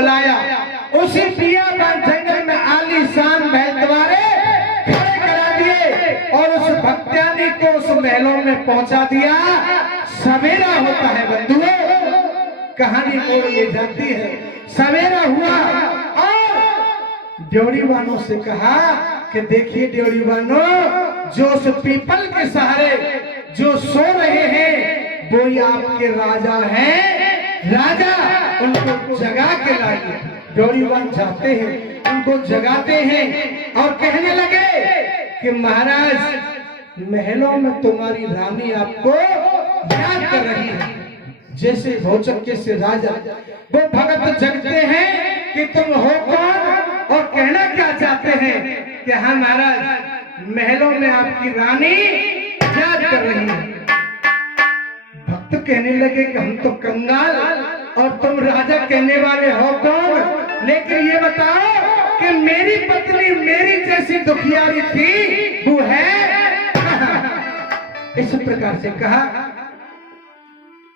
बुलाया, उसी पिया जंगल में आलीशान महल द्वारे खड़े करा दिए और उस भक्त्यानी को उस महलों में पहुंचा दिया। सवेरा होता है बंधुओं, कहानी मोड़ ये जाती है। सवेरा हुआ और ड्योढ़ीवानों से कहा कि देखिए ड्योढ़ीवानों, जो उस पीपल के सहारे जो सो रहे हैं वो ही आपके राजा हैं। राजा उनको जगा के लाइए। ड्योढ़ीवान जाते हैं, उनको जगाते हैं और कहने लगे कि महाराज, महलों में तुम्हारी रानी आपको याद कर रही है। जैसे भौचक्के से राजा वो भगत जगते हैं कि तुम हो कौन और कहना क्या चाहते हैं कि हाँ महाराज, महलों में आपकी रानी याद कर रही है। भक्त कहने लगे कि हम तो कंगाल और तुम राजा कहने वाले हो कौन? लेकिन ये बताओ कि मेरी पत्नी मेरी जैसी दुखियारी थी, वो है? इस प्रकार से कहा,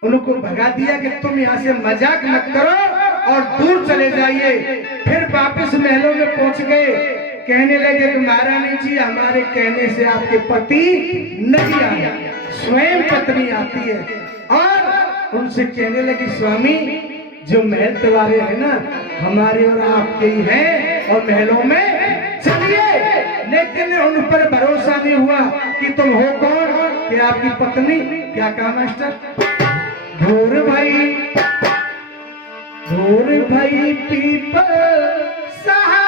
उनको भगा दिया कि तुम यहाँ से मजाक मत करो और दूर चले जाइए। फिर वापस महलों में पहुंच गए। कहने लगे कि महारानी जी, हमारे कहने से आपके पति नहीं आया, स्वयं पत्नी आती है और उनसे कहने लगी, स्वामी जो महल तुम्हारे है ना, हमारे और आपके ही हैं और महलों में चलिए। लेकिन उन पर भरोसा नहीं हुआ कि तुम हो कौन, कि आपकी पत्नी। क्या कहा मास्टर? घोर भाई पीपल सहारे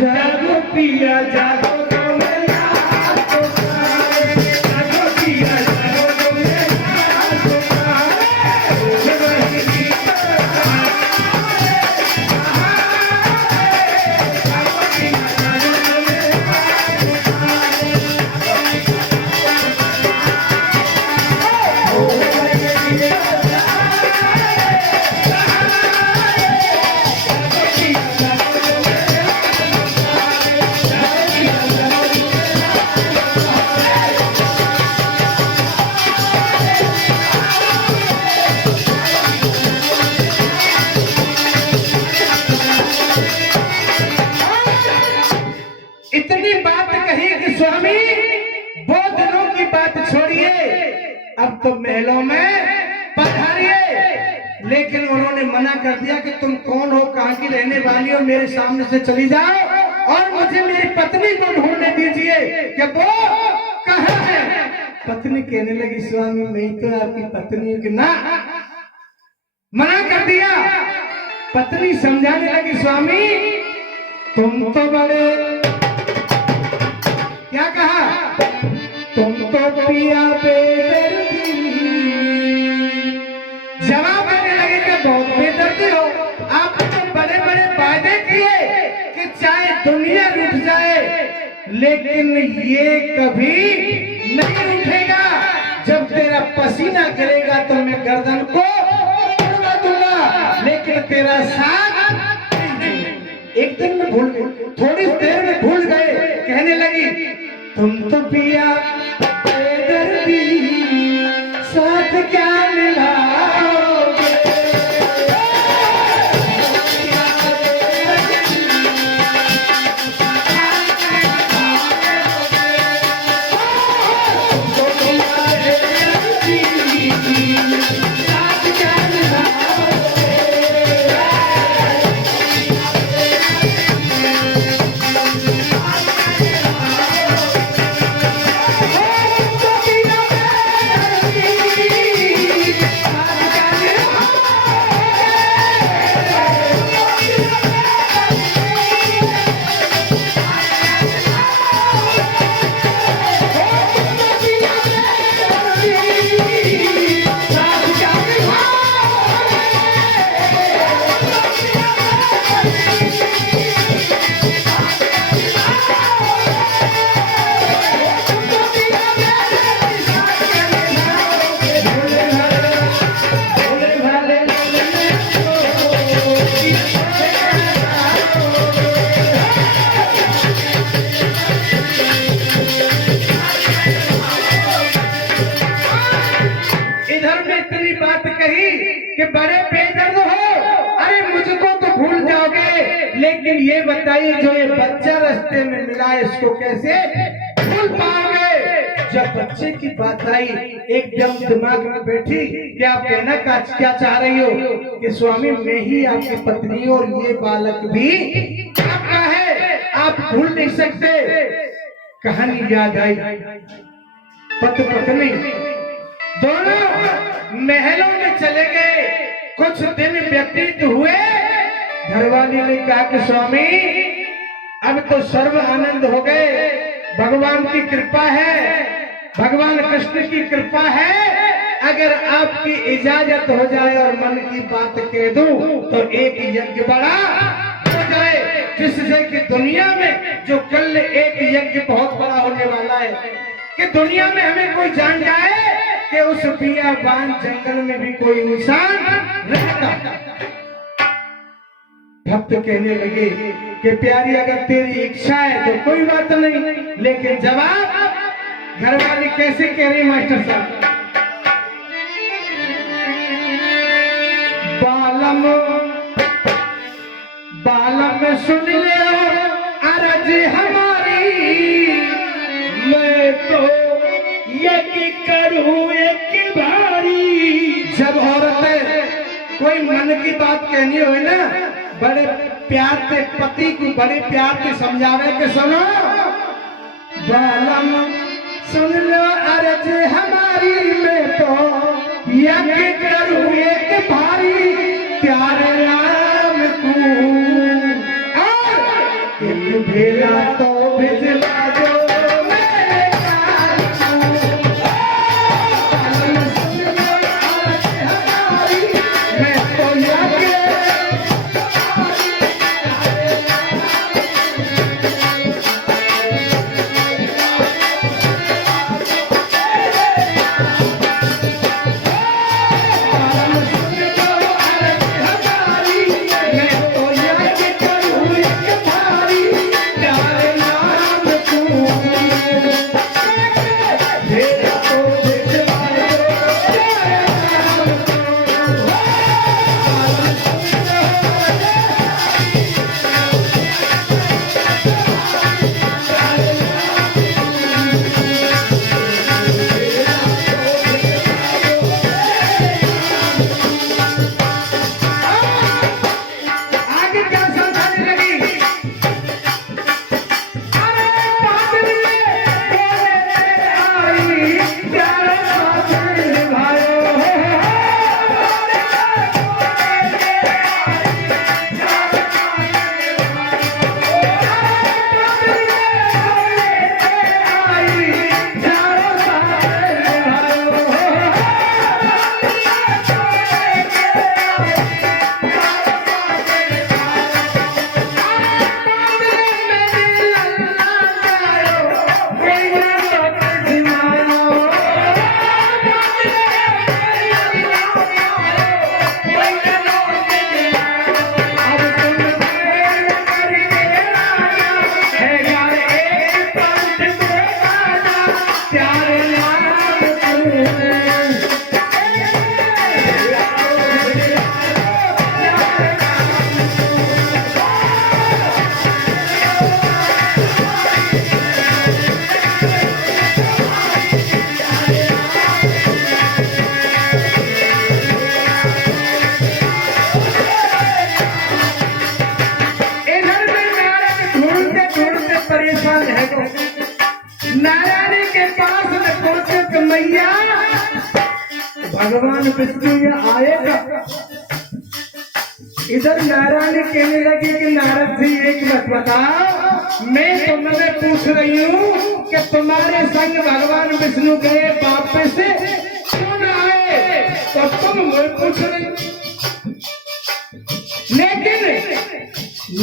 जागो पिया जागो, अब तो महलों में पधारिए। लेकिन उन्होंने मना कर दिया कि तुम कौन हो, कहाँ की रहने वाली हो, मेरे सामने से चली जाओ और मुझे मेरी पत्नी को ढूंढने दीजिए कि वो कहाँ है। पत्नी कहने लगी, स्वामी मैं तो आपकी पत्नी हूँ। कि ना, मना कर दिया। पत्नी समझाने लगी, स्वामी तुम तो बड़े, क्या कहा, तुम तो पिया बेदर्दी। जवाब देने लगे कि बहुत बेदर्दी हो, आपने तो बड़े बड़े वादे किए कि चाहे दुनिया रूठ जाए लेकिन ये कभी नहीं उठेगा। जब तेरा पसीना गिरेगा तो मैं गर्दन को तोड़ दूंगा, लेकिन तेरा साथ एक दिन में भूल गए, थोड़ी देर में भूल गए। कहने लगी, तुम तो पिया बेदर्दी, साथ क्या मिलाओगे। बच्चा रास्ते में मिला, इसको कैसे भूल पाओगे? जब बच्चे की बात आई एकदम दिमाग में बैठी कि आप कहना क्या चाह रही हो कि स्वामी मैं ही आपकी पत्नी और ये बालक भी आपका है, आप भूल नहीं सकते। कहानी याद आई, पति पत्नी दोनों महलों में चले गए। कुछ दिन व्यतीत हुए, घरवाली ने कहा कि स्वामी अब तो सर्व आनंद हो गए, भगवान की कृपा है, भगवान कृष्ण की कृपा है। अगर आपकी इजाजत हो जाए और मन की बात कह दूं तो एक यज्ञ बड़ा हो जाए, जिससे कि दुनिया में जो कल एक यज्ञ बहुत बड़ा होने वाला है कि दुनिया में हमें कोई जान जाए कि उस बियाबान जंगल में भी कोई इंसान रहता। भक्त कहने लगे कि प्यारी अगर तेरी इच्छा है तो कोई बात नहीं, लेकिन जवाब घरवाली कैसे कह रही मास्टर साहब? बालम बालम सुन ले अर्ज हमारी, मैं तो यज्ञ करूं एक बारी। जब औरतें कोई मन की बात कहनी हो ना, बड़े प्यार से पति को बड़े प्यार से समझावे के सुनो, बालम सुन लो अर्ज हमारी, मैं तो यज्ञ करूं एक भारी, प्यारे राम को और एक भेला तो भिजवा दो। नारायण के पास में पहुंचे तो मैया भगवान विष्णु आएगा। इधर नारायण कहने लगे कि नारद जी एक बात बताओ, मैं तुमसे पूछ रही हूँ कि तुम्हारे संग भगवान विष्णु गए वापस से क्यों न आए, तो तुम मुझे पूछ रही। लेकिन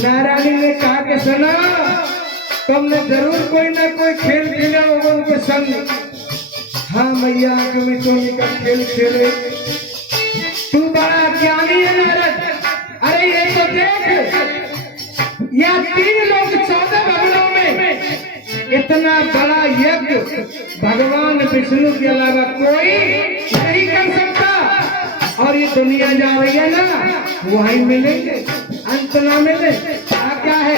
नारायण ने कहा कि सुना, तुमने जरूर कोई ना कोई खेल खेला होगा उनके संग। हाँ मैया कभी टोली का खेल खेले, तू बड़ा ज्ञानी है नारद। अरे ये तो देख, या 3 लोग 14 भगवानों में इतना बड़ा यज्ञ भगवान विष्णु के अलावा कोई नहीं कर सकता। और ये दुनिया जा रही है ना, वहीं मिलेंगे, अंत ना मिले। क्या है